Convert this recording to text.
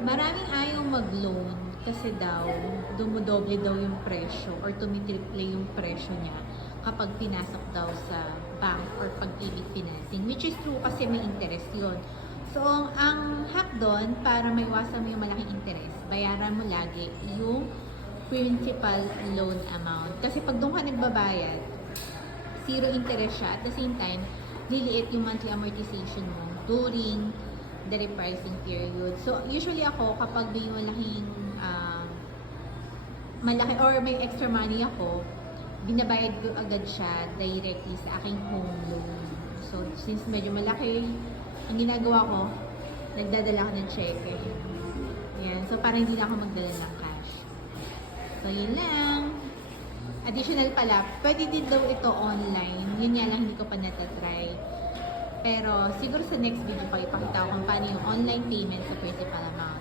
Maraming ayaw mag-loan kasi daw dumodoble daw yung presyo or tumitriple yung presyo niya kapag pinasok daw sa bank or pag-ibig financing, which is true kasi may interest yon. So, ang hack doon para maiwasan mo yung malaking interest, bayaran mo lagi yung principal loan amount. Kasi pag doon ka nagbabayad, zero interest siya. At the same time, liliit yung monthly amortization mo during the repricing period. So, usually ako, kapag may malaki or may extra money ako, binabayad ko agad siya directly sa aking home loan. So, since medyo malaki, ang ginagawa ko, nagdadala ko ng cheque. Yan. So, parang hindi na ako magdala ng cash. So, yun lang. Additional pala, pwede din daw ito online. Yun nga lang, hindi ko pa natatry. Pero siguro sa next video ko ipakita ko kung paano yung online payment sa principal amount.